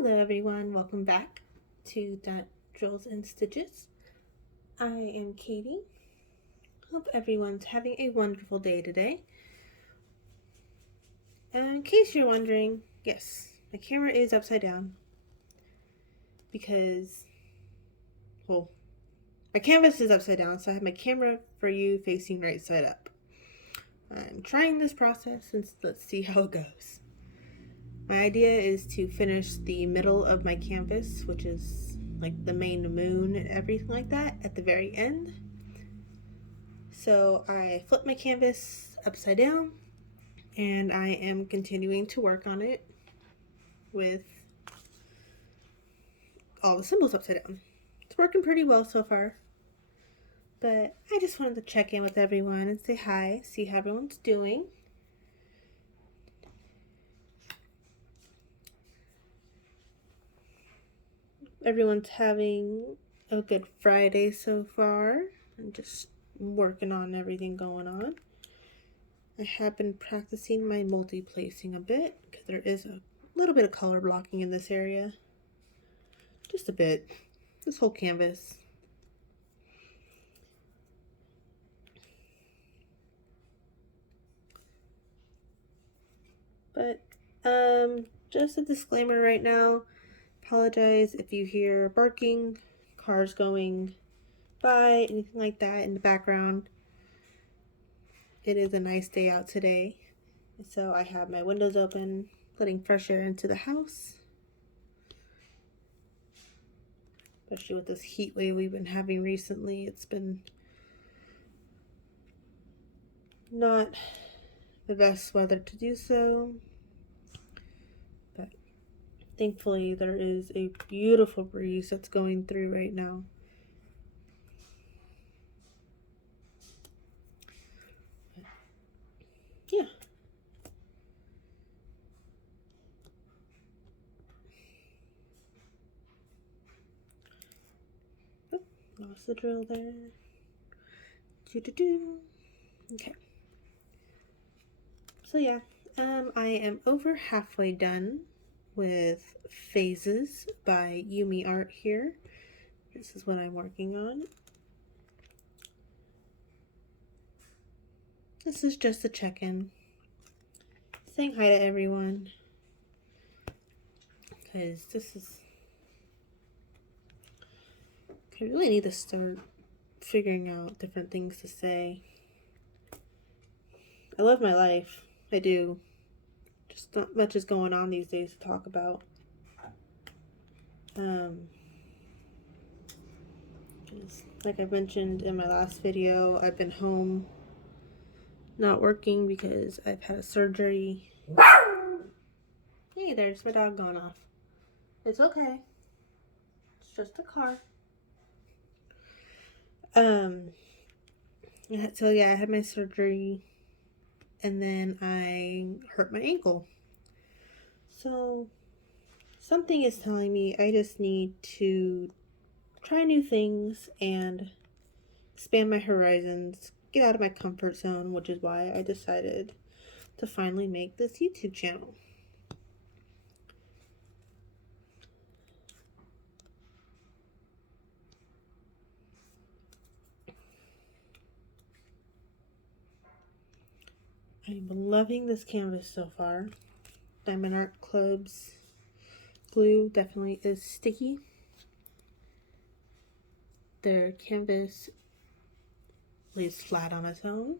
Hello everyone, welcome back to Drills and Stitches. I am Katie. Hope everyone's having a wonderful day today. In case you're wondering, yes, my camera is upside down because, well, my canvas is upside down, so I have my camera for you facing right side up. I'm trying this process and let's see how it goes. My idea is to finish the middle of my canvas, which is like the main moon and everything like that, at the very end. So I flipped my canvas upside down and I am continuing to work on it with all the symbols upside down. It's working pretty well so far, but I just wanted to check in with everyone and say hi, see how everyone's doing. Everyone's having a good Friday so far. I'm just working on everything going on. I have been practicing my multi-placing a bit because there is a little bit of color blocking in this area. Just a bit. This whole canvas. But just a disclaimer right now. Apologize if you hear barking, cars going by, anything like that in the background. It is a nice day out today, so I have my windows open, letting fresh air into the house. Especially with this heat wave we've been having recently, it's been not the best weather to do so. But thankfully there is a beautiful breeze that's going through right now. Yeah. Oop, lost the drill there. Okay. So yeah, I am over halfway done with Phases by Yumi Art here. This is what I'm working on. This is just a check-in. Saying hi to everyone. Because this is... I really need to start figuring out different things to say. I love my life. I do. Just not much is going on these days to talk about. Like I mentioned in my last video, I've been home not working because I've had a surgery. Hey, there's my dog going off. It's okay. It's just a car. So yeah, I had my surgery and then I hurt my ankle. So something is telling me I just need to try new things and expand my horizons, get out of my comfort zone, which is why I decided to finally make this YouTube channel. I'm loving this canvas so far. Diamond Art Club's glue definitely is sticky. Their canvas lays flat on its own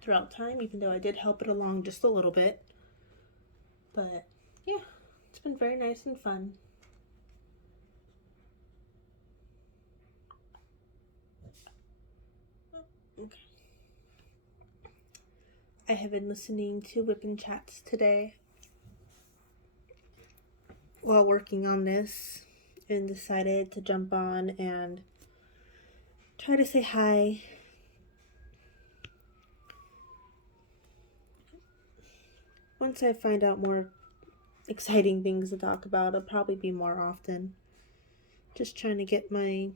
throughout time, even though I did help it along just a little bit. But yeah, it's been very nice and fun. Okay. I have been listening to WIP and chats today while working on this and decided to jump on and try to say hi. Once I find out more exciting things to talk about, it'll probably be more often. Just trying to get my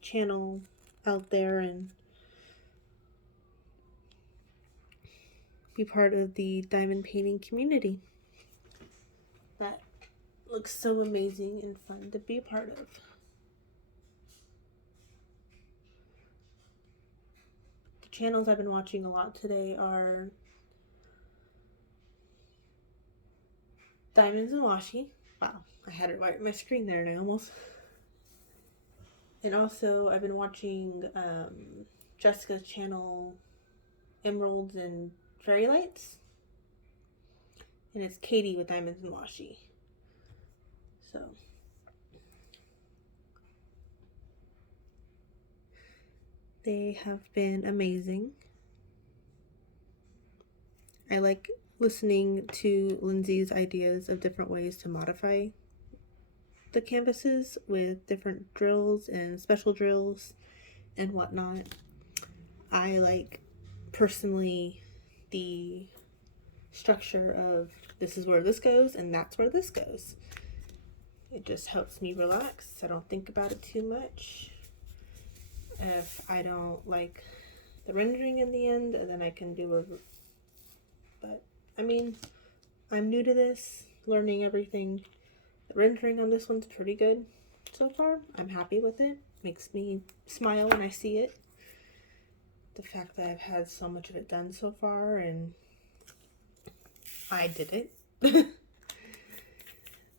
channel out there and be part of the diamond painting community that looks so amazing and fun to be a part of. The channels I've been watching a lot today are Diamonds and Washi. Wow, I had it right on my screen there and I almost. And also I've been watching Jessica's channel, Emeralds and Fairy Lights. And it's Katie with Diamonds and Washi. So they have been amazing. I like listening to Lindsay's ideas of different ways to modify the canvases with different drills and special drills and whatnot. I like personally the structure of this is where this goes and that's where this goes. It just helps me relax. I don't think about it too much. If I don't like the rendering in the end, then I can do a. But I mean, I'm new to this, learning everything. The rendering on this one's pretty good so far. I'm happy with it. Makes me smile when I see it. The fact that I've had so much of it done so far and I did it.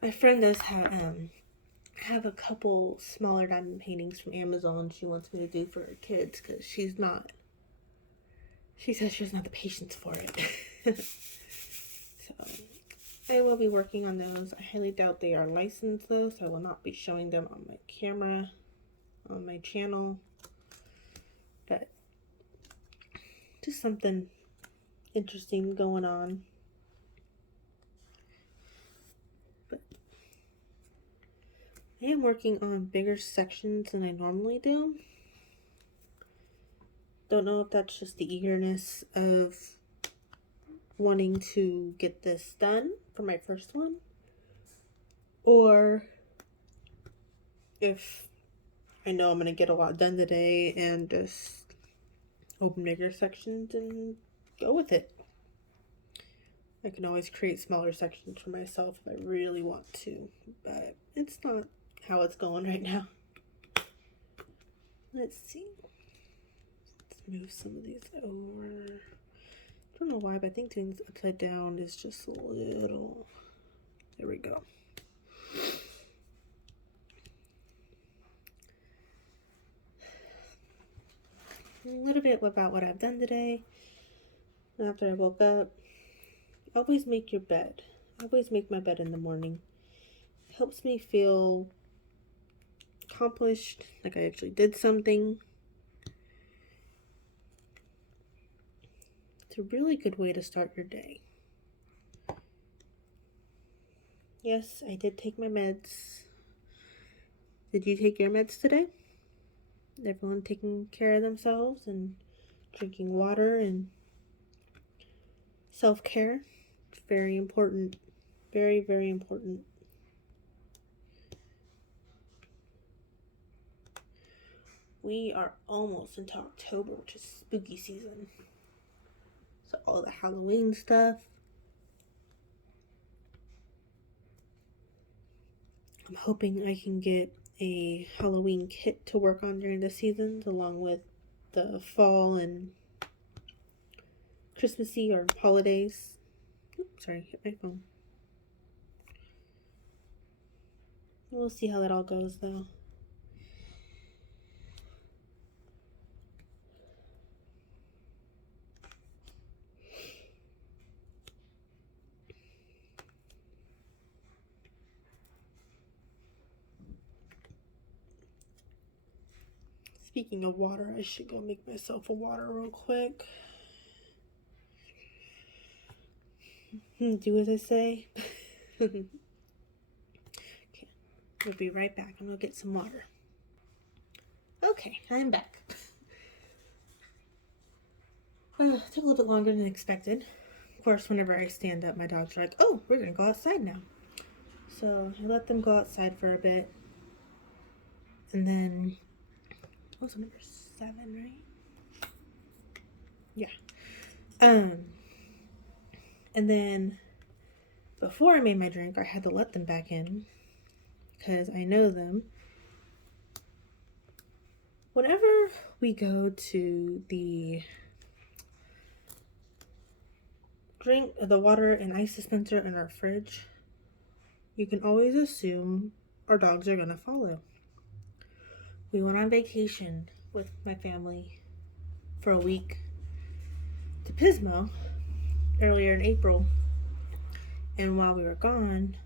My friend does have a couple smaller diamond paintings from Amazon she wants me to do for her kids because she says she doesn't have the patience for it. So I will be working on those. I highly doubt they are licensed though, so I will not be showing them on my camera, on my channel. But just something interesting going on. But I am working on bigger sections than I normally do. Don't know if that's just the eagerness of wanting to get this done for my first one, or if I know I'm going to get a lot done today and just open bigger sections and go with it. I can always create smaller sections for myself if I really want to, but it's not how it's going right now. Let's see. Let's move some of these over. I don't know why, but I think doing this upside down is just a little. There we go. A little bit about what I've done today. After I woke up, always make your bed. I always make my bed in the morning. It helps me feel accomplished, like I actually did something. It's a really good way to start your day. Yes, I did take my meds. Did you take your meds today? Everyone taking care of themselves and drinking water and self-care. It's very important. Very, very important. We are almost into October, which is spooky season. So all the Halloween stuff. I'm hoping I can get a Halloween kit to work on during the seasons, along with the fall and Christmassy or holidays. Oops, sorry, hit my phone. We'll see how that all goes, though. Speaking of water, I should go make myself a water real quick. Do as I say. Okay, we'll be right back. I'm gonna get some water. Okay, I'm back. Took a little bit longer than expected. Of course, whenever I stand up, my dogs are like, oh, we're gonna go outside now. So I let them go outside for a bit. And then, what was number 7, right? Yeah. And then Before I made my drink, I had to let them back in because I know them. Whenever we go to the water and ice dispenser in our fridge, you can always assume our dogs are gonna follow. We went on vacation with my family for a week to Pismo earlier in April, and while we were gone,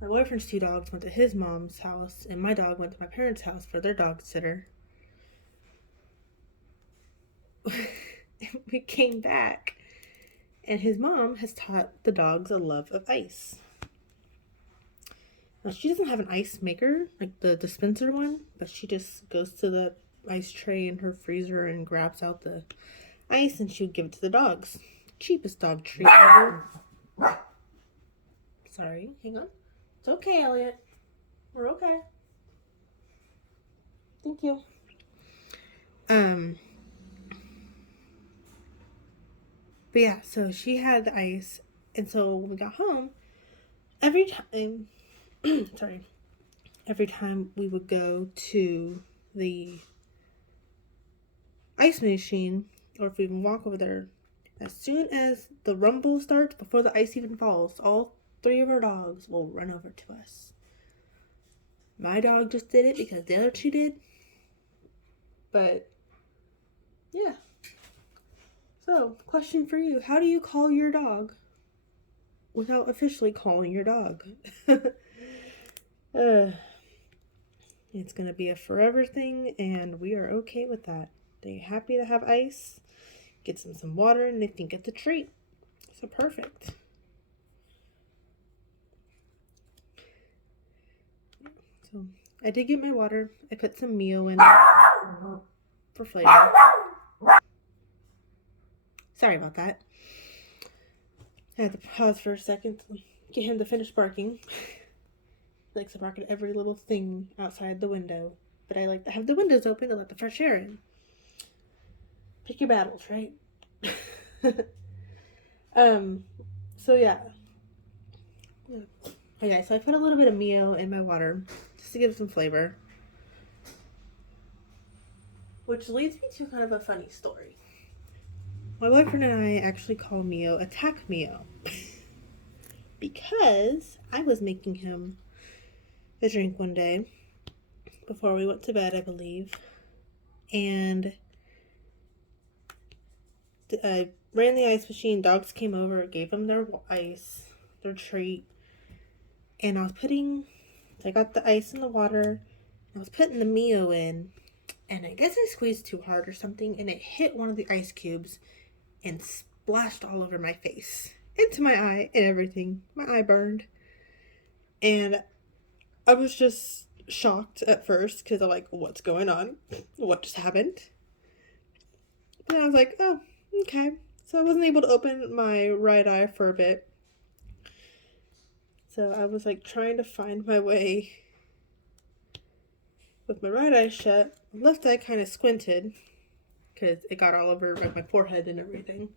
my boyfriend's 2 dogs went to his mom's house, and my dog went to my parents' house for their dog sitter. We came back, and his mom has taught the dogs a love of ice. Now, she doesn't have an ice maker, like the dispenser one, but she just goes to the ice tray in her freezer and grabs out the ice, and she would give it to the dogs. Cheapest dog treat ever. Sorry, hang on. It's okay, Elliot. We're okay. Thank you. But yeah, so she had the ice, and so when we got home, every time we would go to the ice machine, or if we even walk over there, as soon as the rumble starts, before the ice even falls, all 3 of our dogs will run over to us. My dog just did it because the other 2 did. But, yeah. So, question for you. How do you call your dog without officially calling your dog? It's going to be a forever thing, and we are okay with that. They're happy to have ice, get some water, and they think it's a treat. So perfect. So I did get my water. I put some Mio in for flavor. Sorry about that. I had to pause for a second to get him to finish barking. He likes to bark at every little thing outside the window, but I like to have the windows open to let the fresh air in. Pick your battles, right? So yeah. Okay, so I put a little bit of Mio in my water just to give it some flavor. Which leads me to kind of a funny story. My boyfriend and I actually call Mio Attack Mio. Because I was making him a drink one day before we went to bed, I believe. And I ran the ice machine. Dogs came over, gave them their ice, their treat. And I got the ice in the water. I was putting the Mio in. And I guess I squeezed too hard or something. And it hit one of the ice cubes and splashed all over my face. Into my eye and everything. My eye burned. And I was just shocked at first because I'm like, what's going on? What just happened? And I was like, oh, okay. So I wasn't able to open my right eye for a bit. So I was like trying to find my way with my right eye shut. My left eye kind of squinted because it got all over my forehead and everything.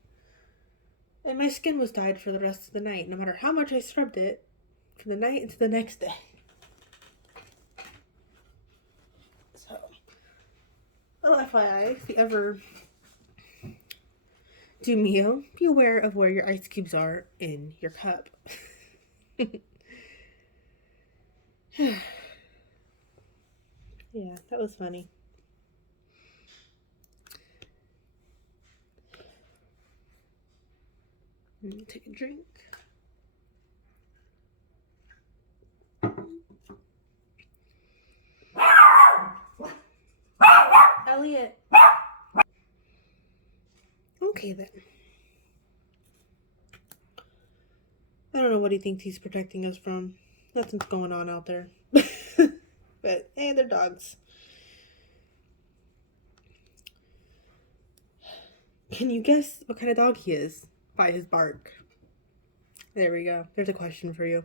And my skin was dyed for the rest of the night, no matter how much I scrubbed it, from the night into the next day. So, little FYI, if you ever do Mio, be aware of where your ice cubes are in your cup. Yeah, that was funny. Take a drink. Elliot. Okay then. I don't know what he thinks he's protecting us from. Nothing's going on out there. But hey, they're dogs. Can you guess what kind of dog he is by his bark? There we go. There's a question for you.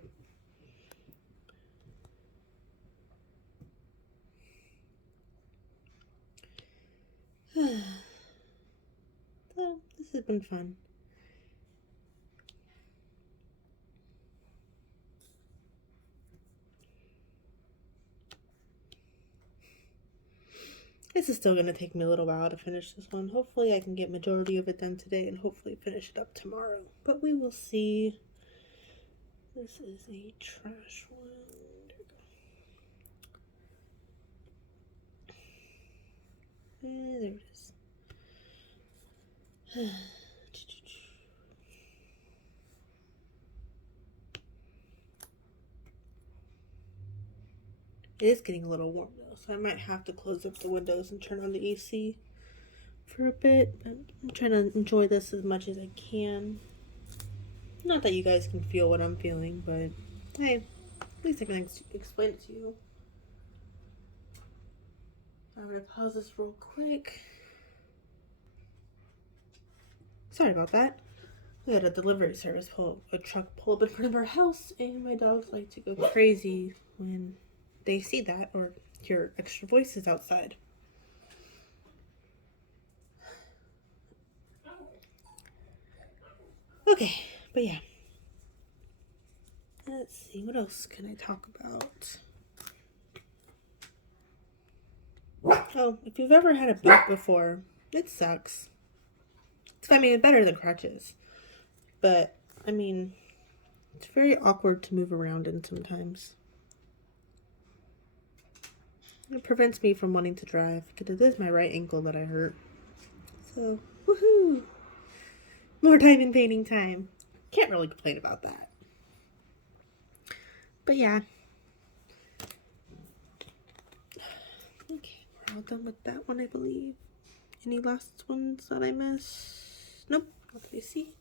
So, this has been fun. This is still going to take me a little while to finish this one. Hopefully I can get majority of it done today and hopefully finish it up tomorrow. But we will see. This is a trash one. There we go. There it is. It is getting a little warm though, so I might have to close up the windows and turn on the AC for a bit. But I'm trying to enjoy this as much as I can. Not that you guys can feel what I'm feeling, but hey, at least I can explain it to you. I'm gonna pause this real quick. Sorry about that. We had a delivery service a truck pull up in front of our house, and my dogs like to go crazy when they see that or hear extra voices outside. Okay, but yeah. Let's see, what else can I talk about? Oh, if you've ever had a boot before, it sucks. I mean, better than crutches. But, I mean, it's very awkward to move around in sometimes. It prevents me from wanting to drive, because it is my right ankle that I hurt. So, woohoo! More diamond painting time. Can't really complain about that. But yeah. Okay, we're all done with that one, I believe. Any last ones that I missed? Nope, not that I see.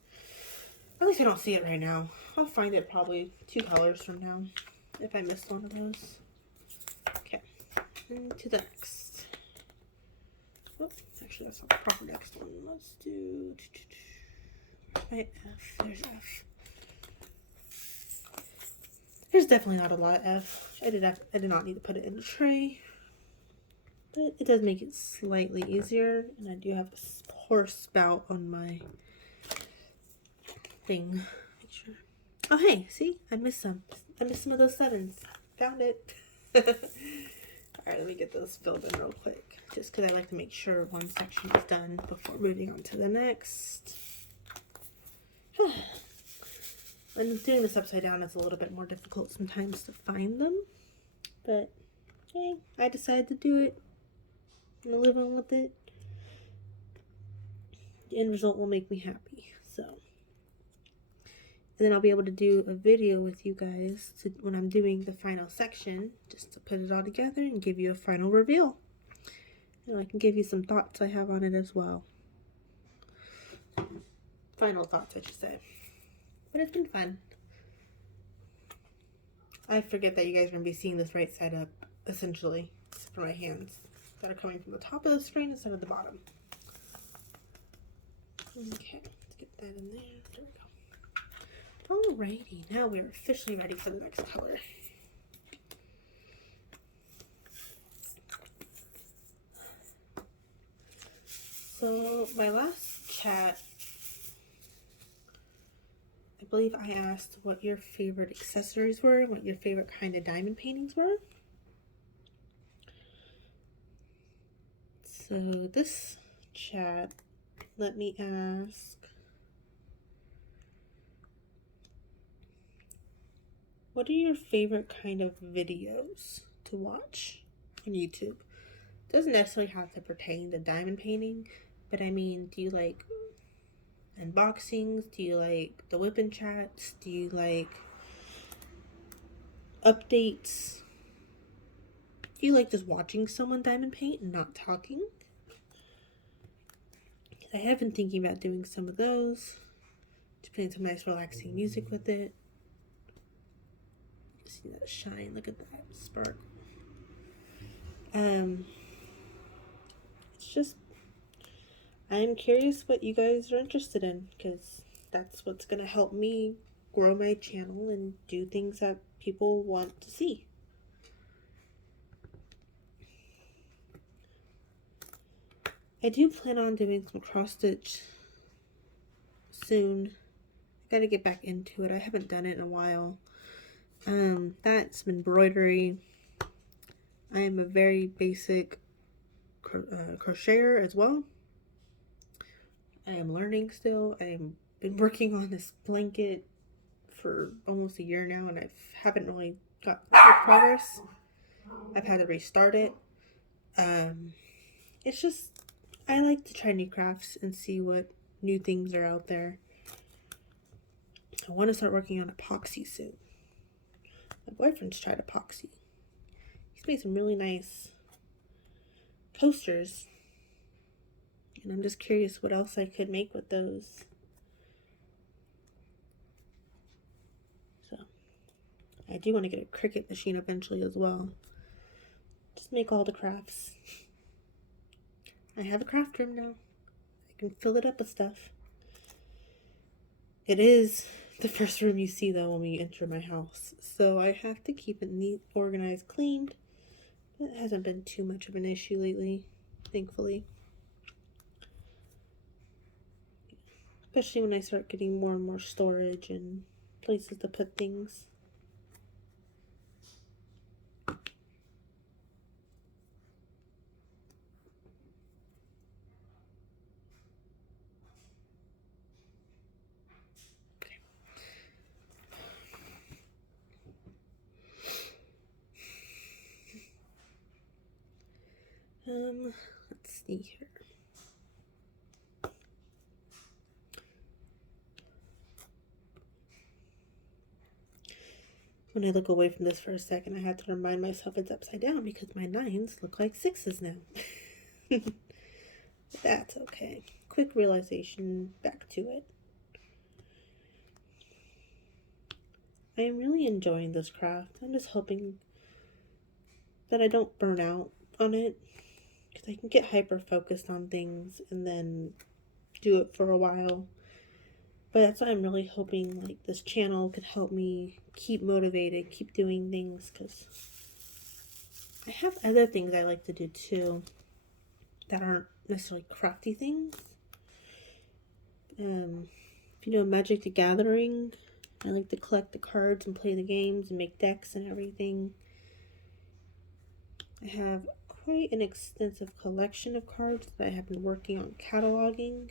At least I don't see it right now. I'll find it probably 2 colors from now if I missed one of those. Okay, and to the next. Oh, actually that's not the proper next one. Let's do my F. There's F. There's definitely not a lot of F. I did not need to put it in the tray. But it does make it slightly easier. And I do have a poor spout on my thing. Make sure. Oh, hey, see? I missed some. I missed some of those 7s. Found it. Alright, let me get those filled in real quick. Just because I like to make sure one section is done before moving on to the next. When doing this upside down, it's a little bit more difficult sometimes to find them. But, hey, I decided to do it. I'm living with it. The end result will make me happy. So, and then I'll be able to do a video with you guys when I'm doing the final section, just to put it all together and give you a final reveal. And I can give you some thoughts I have on it as well. Final thoughts, I should say. But it's been fun. I forget that you guys are going to be seeing this right side up, essentially, except for my hands that are coming from the top of the screen instead of the bottom. Okay, let's get that in there. There we go. Alrighty, now we're officially ready for the next color. So, my last chat, I believe I asked what your favorite accessories were, what your favorite kind of diamond paintings were. So this chat let me ask, what are your favorite kind of videos to watch on YouTube? It doesn't necessarily have to pertain to diamond painting, but I mean, do you like unboxings? Do you like the WIP and chats? Do you like updates? Do you like just watching someone diamond paint and not talking? I have been thinking about doing some of those. Just playing some nice relaxing music with it. See that shine, look at that spark. It's just, I'm curious what you guys are interested in, because that's what's going to help me grow my channel and do things that people want to see. I do plan on doing some cross stitch soon. I gotta get back into it. I haven't done it in a while. That's embroidery. I am a very basic crocheter as well. I am learning still. I've been working on this blanket for almost a year now, and I haven't really got much progress. I've had to restart it. It's just, I like to try new crafts and see what new things are out there. I want to start working on epoxy soon. My boyfriend's tried epoxy. He's made some really nice posters. And I'm just curious what else I could make with those. So, I do want to get a Cricut machine eventually as well. Just make all the crafts. I have a craft room now. I can fill it up with stuff. It is the first room you see though when we enter my house. So I have to keep it neat, organized, cleaned. It hasn't been too much of an issue lately, thankfully. Especially when I start getting more and more storage and places to put things. Let's see here. When I look away from this for a second, I have to remind myself it's upside down because my 9s look like 6s now. That's okay. Quick realization, back to it. I am really enjoying this craft. I'm just hoping that I don't burn out on it, because I can get hyper focused on things and then do it for a while. But that's why I'm really hoping like this channel could help me keep motivated, keep doing things, because I have other things I like to do too that aren't necessarily crafty things. If you know Magic the Gathering, I like to collect the cards and play the games and make decks and everything. I have quite an extensive collection of cards that I have been working on cataloging.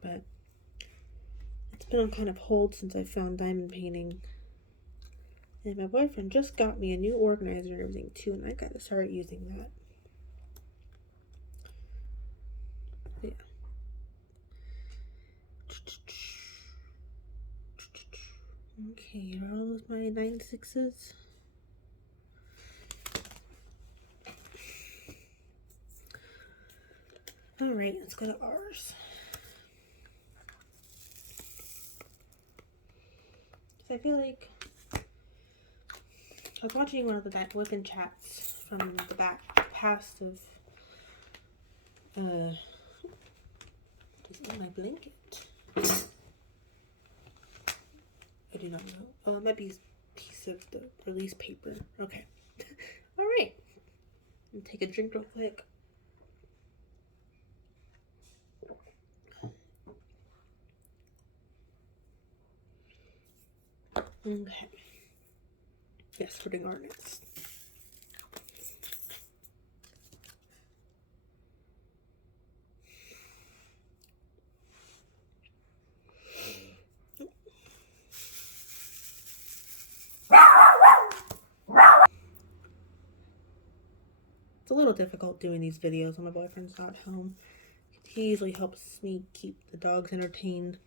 But it's been on kind of hold since I found diamond painting. And my boyfriend just got me a new organizer and everything too, and I gotta start using that. Yeah. Okay, here are all of my 9/6s. Alright, let's go to ours. I feel like I was watching one of the WIP chats from the past of just in my blanket. I do not know. Oh, it might be a piece of the release paper. Okay. Alright. Take a drink real quick. Okay. Yes, we're doing our next. It's a little difficult doing these videos when my boyfriend's not home. He usually helps me keep the dogs entertained.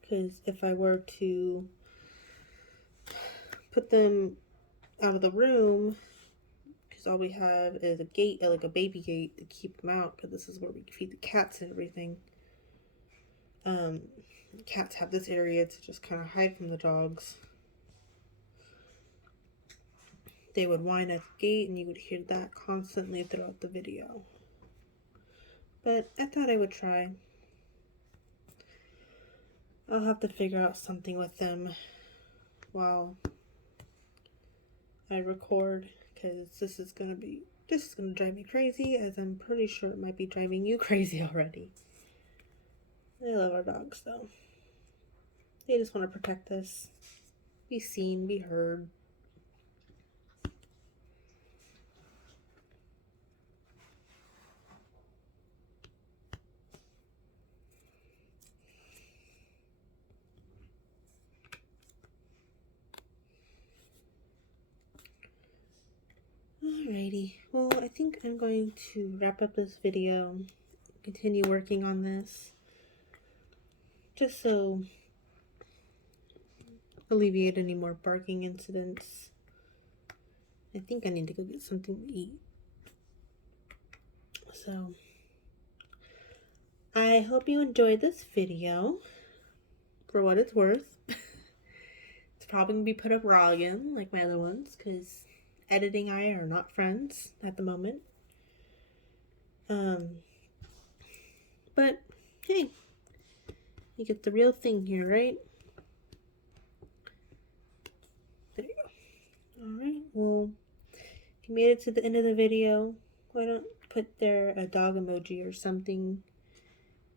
Because if I were to put them out of the room, because all we have is a gate, like a baby gate to keep them out, because this is where we feed the cats and everything. Cats have this area to just kind of hide from the dogs. They would whine at the gate and you would hear that constantly throughout the video. But I thought I would try. I'll have to figure out something with them while I record, because this is gonna drive me crazy, as I'm pretty sure it might be driving you crazy already. I love our dogs though. They just want to protect us, be seen, be heard. Alrighty, well, I think I'm going to wrap up this video, continue working on this, just so alleviate any more barking incidents. I think I need to go get something to eat. So, I hope you enjoyed this video, for what it's worth. It's probably going to be put up raw again, like my other ones, because editing and I are not friends at the moment. But hey, you get the real thing here, right? There you go. Alright, well, if you made it to the end of the video, why don't put there a dog emoji or something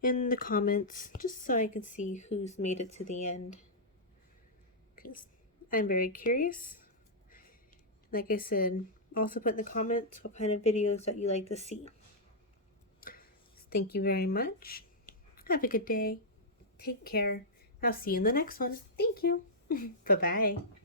in the comments, just so I can see who's made it to the end, because I'm very curious. Like I said, also put in the comments what kind of videos that you like to see. Thank you very much. Have a good day. Take care. I'll see you in the next one. Thank you. Bye-bye.